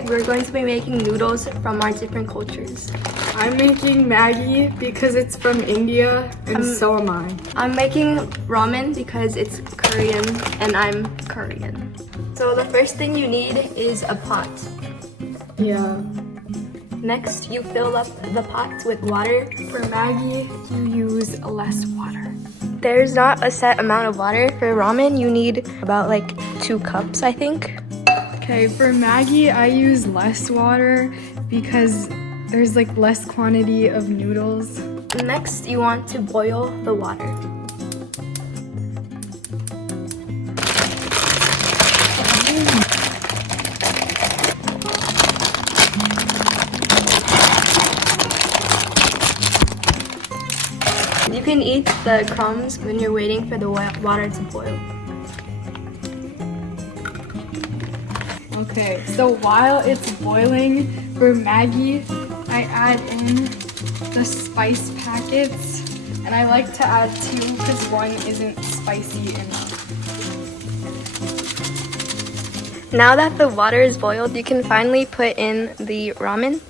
Today we're going to be making noodles from our different cultures. I'm making Maggi because it's from India, and so am I. I'm making ramen because it's Korean and I'm Korean. So the first thing you need is a pot. Yeah. Next, you fill up the pot with water. For Maggi, you use less water. There's not a set amount of water. For ramen, you need about like 2 cups, I think. Okay, for Maggi, I use less water because there's like less quantity of noodles. Next, you want to boil the water. You can eat the crumbs when you're waiting for the water to boil. Okay, so while it's boiling, for Maggi, I add in the spice packets, and I like to add 2 because 1 isn't spicy enough. Now that the water is boiled, you can finally put in the ramen.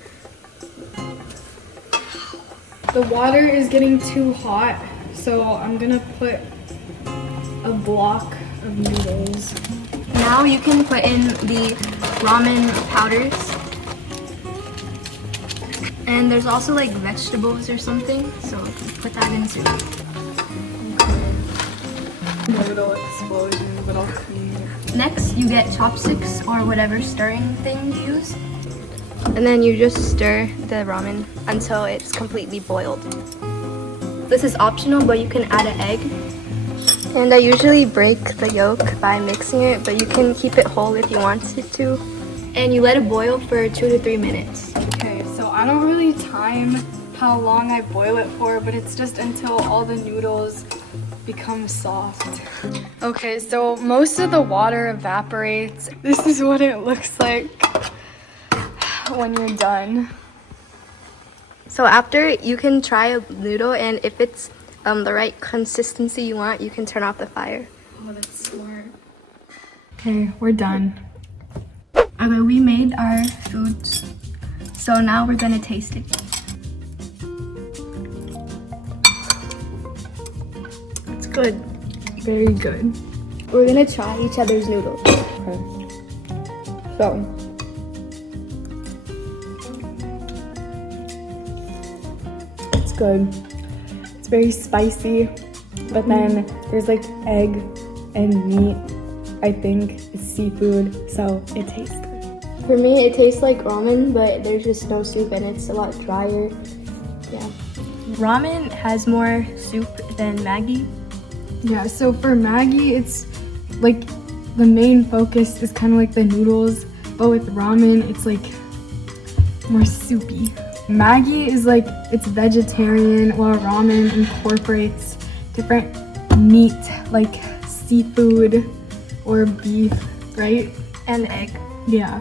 The water is getting too hot, so I'm gonna put a block of noodles. Now you can put in the ramen powders. And there's also like vegetables or something, so put that in too. Noodle explosion, but I'll clean it. Next, you get chopsticks or whatever stirring thing you use. And then you just stir the ramen until it's completely boiled. This is optional, but you can add an egg. And I usually break the yolk by mixing it, but you can keep it whole if you wanted to. And you let it boil for 2 to 3 minutes. Okay, so I don't really time how long I boil it for, but it's just until all the noodles become soft. Okay, so most of the water evaporates. This is what it looks like when you're done. So after, you can try a noodle, and if it's the right consistency you want, you can turn off the fire. Oh, that's smart. Okay, we're done. Okay, we made our foods. So now we're gonna taste it. It's good. Very good. We're gonna try each other's noodles. Okay. So, it's good. It's very spicy, but then there's like egg and meat. I think it's seafood, so it tastes good. For me, it tastes like ramen, but there's just no soup and it's a lot drier. Yeah. Ramen has more soup than Maggi. Yeah, so for Maggi, it's like the main focus is kind of like the noodles, but with ramen, it's like more soupy. Maggi is like, it's vegetarian, while ramen incorporates different meat like seafood or beef, right? And egg. Yeah.